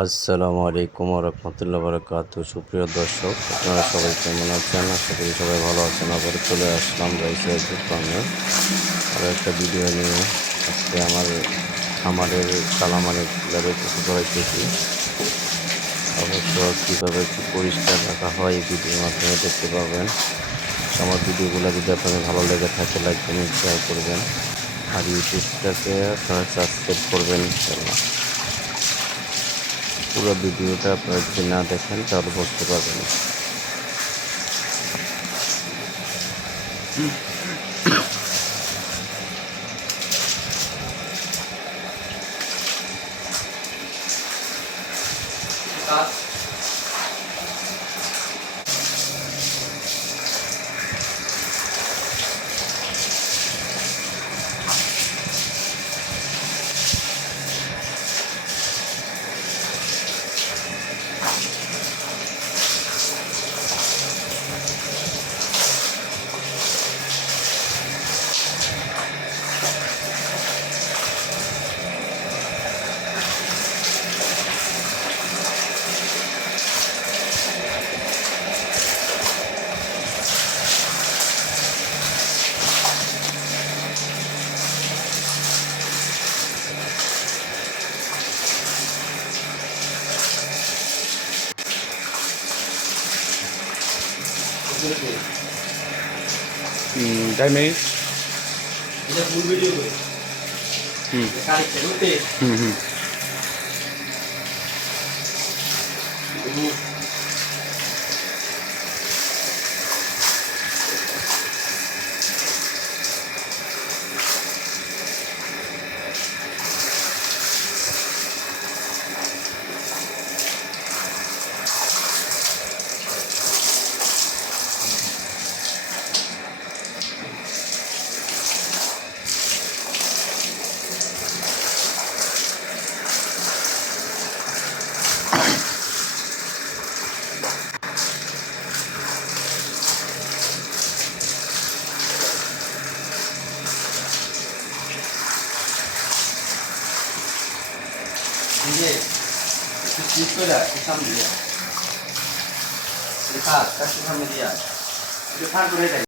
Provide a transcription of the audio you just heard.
আসসালামু আলাইকুম ওয়া রাহমাতুল্লাহি ওয়া বারাকাতুহু। সুপ্রিয় দর্শক, আপনারা সবাই কেমন আছেন? আশা করি সবাই ভালো আছেন। আবার চলে আসলাম রাইস এগ্রো ফার্মে আরও একটা ভিডিও নিয়ে। আজকে আমার খামারের কালামানিকগুলোরে কিছু ধরাইতেছি। অবশ্য কীভাবে কী পরিষ্কার রাখা হয় এই ভিডিওর মাধ্যমে দেখতে পাবেন। আমার ভিডিওগুলো যদি আপনাদের ভালো লেগে থাকে, লাইক কমেন্ট শেয়ার করবেন, আর ইউটিউবটাকে আপনারা সাবস্ক্রাইব করবেন ইনশাআল্লাহ। পুরো ভিডিওটা আপনারা যদি না দেখেন তাহলে বুঝতে পারবেন না। टाइम है फुल वीडियो को 이게 뒷거다 사면 돼요. 이게 다 같이 사면 돼요. 이게 팔고 해야 돼.